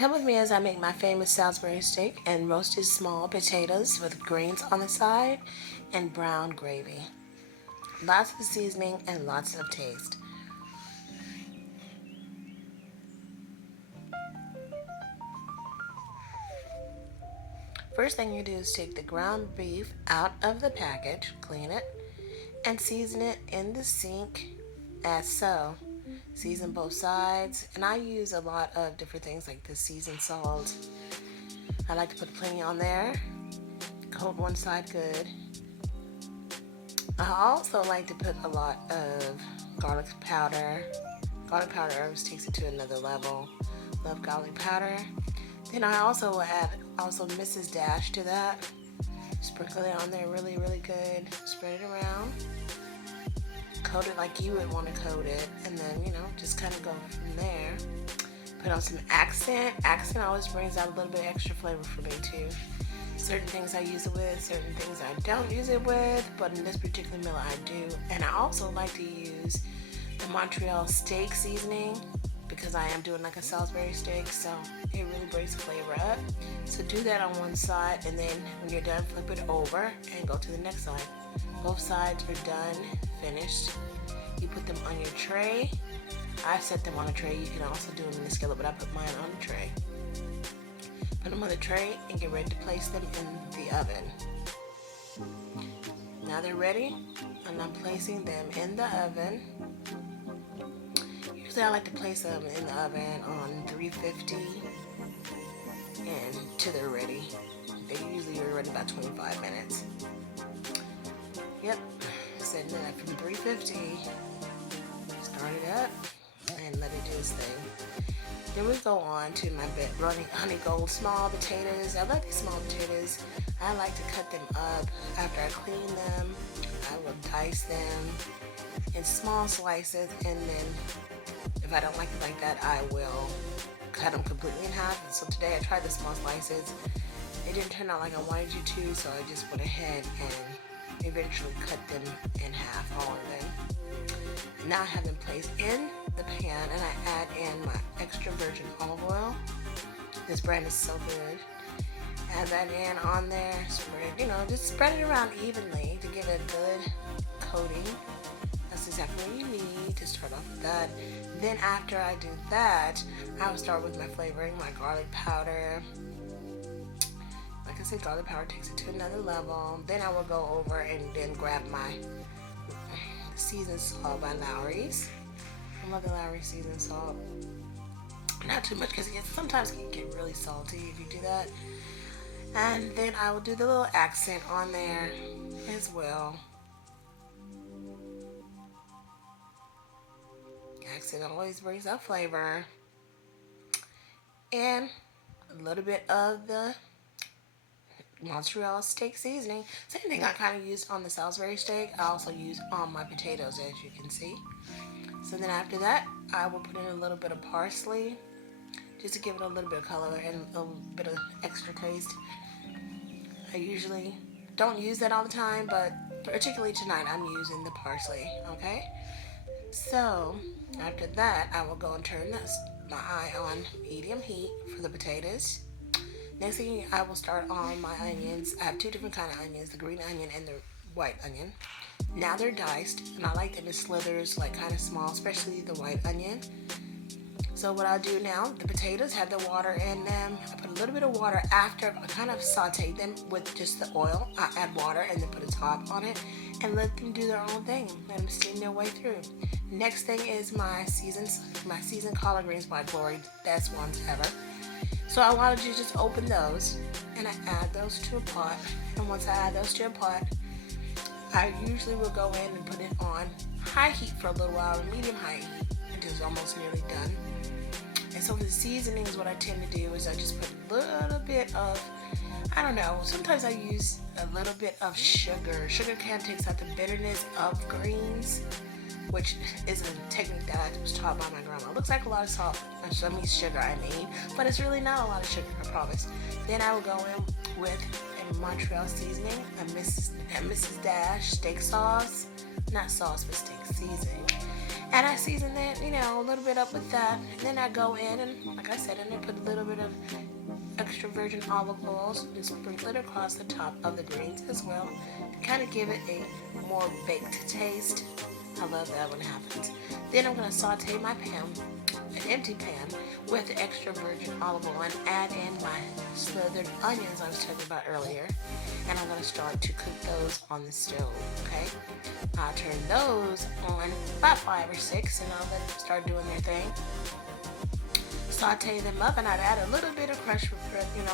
Come with me as I make my famous Salisbury steak and roasted small potatoes with greens on the side and brown gravy. Lots of seasoning and lots of taste. First thing you do is take the ground beef out of the package, clean it, and season it in the sink as so. Season both sides, and I use a lot of different things like the seasoned salt. I like to put plenty on there. Coat one side good. I also like to put a lot of garlic powder. Garlic powder herbs takes it to another level. Love garlic powder. Then I also will add Mrs. Dash to that. Sprinkle it on there really, really good. Spread it around. Coat it like you would want to coat it, and then just kind of go from there. Put on some accent. Accent always brings out a little bit extra flavor for me too. Certain things I use it with, certain things I don't use it with, but in this particular meal I do. And I also like to use the Montreal steak seasoning because I am doing like a Salisbury steak, so it really brings the flavor up. So do that on one side, and then when you're done, flip it over and go to the next side. Both sides are done, finished. You put them on your tray. I set them on a tray. You can also do them in the skillet, but I put mine on the tray. Put them on the tray and get ready to place them in the oven. Now they're ready, and I'm placing them in the oven. Usually I like to place them in the oven on 350 and till they're ready. They usually are ready about 25 minutes. Yep, setting that from 350. Start it up and let it do its thing. Then we go on to my running honey gold small potatoes. I love these small potatoes. I like to cut them up after I clean them. I will dice them in small slices, and then if I don't like it like that, I will cut them completely in half. And so today I tried the small slices. It didn't turn out like I wanted you to, so I just went ahead and eventually cut them in half, all of them. Now I have them placed in the pan, and I add in my extra virgin olive oil. This brand is so good. Add that in on there, spread, just spread it around evenly to give it a good coating. That's exactly what you need to start off with that. Then after I do that, I will start with my flavoring, my garlic powder. Like I said, garlic powder takes it to another level. Then I will go over and then grab my seasoned salt by Lawry's. I love the Lawry seasoned salt. Not too much because sometimes it can get really salty if you do that. And then I will do the little accent on there as well. Accent always brings out flavor. And a little bit of the Montreal steak seasoning. Same thing I kind of used on the Salisbury steak. I also use on my potatoes, as you can see. So then after that, I will put in a little bit of parsley just to give it a little bit of color and a little bit of extra taste. I usually don't use that all the time, but particularly tonight I'm using the parsley, okay? So after that, I will go and turn my eye on medium heat for the potatoes. Next thing, I will start on my onions. I have two different kind of onions, the green onion and the white onion. Now they're diced, and I like them in slithers, like kind of small, especially the white onion. So what I'll do now, the potatoes have the water in them. I put a little bit of water after I kind of saute them with just the oil. I add water and then put a top on it and let them do their own thing. Let them steam their way through. Next thing is my seasoned collard greens by Glory, best ones ever. So I wanted you to just open those, and I add those to a pot. And once I add those to a pot, I usually will go in and put it on high heat for a little while, medium high heat, until it's almost nearly done. And so for the seasonings, what I tend to do is I just put a little bit of, I don't know, sometimes I use a little bit of sugar. Sugar kind of takes out the bitterness of greens, which is a technique that I was taught by my grandma. It looks like a lot of salt, sugar, but it's really not a lot of sugar, I promise. Then I will go in with a Montreal seasoning, a Mrs. Dash steak sauce, not sauce, but steak seasoning. And I season it, a little bit up with that. And then I go in and, like I said, and I put a little bit of extra virgin olive oil and sprinkle it across the top of the greens as well to kind of give it a more baked taste. I love that when it happens. Then I'm going to saute my pan, an empty pan, with the extra virgin olive oil and add in my slithered onions I was talking about earlier. And I'm going to start to cook those on the stove, okay? I'll turn those on about 5 or 6 and I'll let them start doing their thing. Saute them up and I'd add a little bit of crushed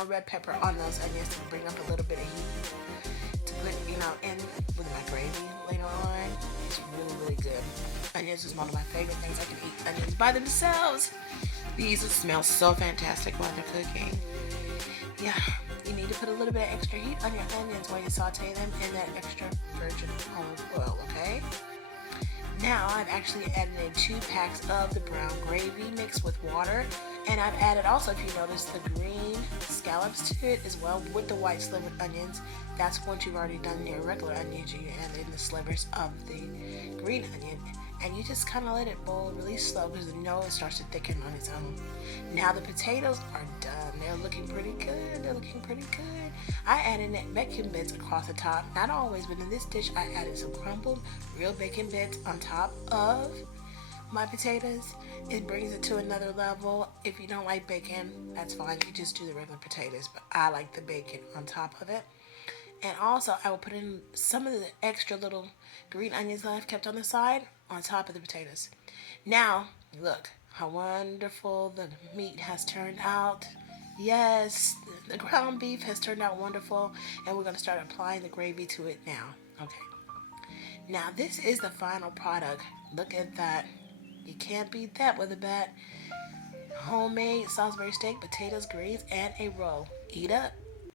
red pepper on those onions to bring up a little bit of heat to put, in with my gravy later on. It's really, really good. Onions is one of my favorite things. I can eat onions by themselves. These smell so fantastic while they're cooking. Yeah, you need to put a little bit of extra heat on your onions while you saute them in that extra virgin olive oil, okay? Now I've actually added in 2 packs of the brown gravy mixed with water, and I've added also, if you notice, the green scallops to it as well with the white slivered onions. That's once you've already done your regular onions, you add in the slivers of the green onion, and you just kind of let it boil really slow because it starts to thicken on its own. Now the potatoes are done. They're looking pretty good. I added in bacon bits across the top. Not always, but in this dish I added some crumbled real bacon bits on top of my potatoes. It brings it to another level. If you don't like bacon, that's fine. You just do the regular potatoes, but I like the bacon on top of it. And also, I will put in some of the extra little green onions that I've kept on the side on top of the potatoes. Now, look how wonderful the meat has turned out. Yes, the ground beef has turned out wonderful, and we're going to start applying the gravy to it now. Okay. Now, this is the final product. Look at that. You can't beat that with a bat. Homemade Salisbury steak, potatoes, greens, and a roll. Eat up.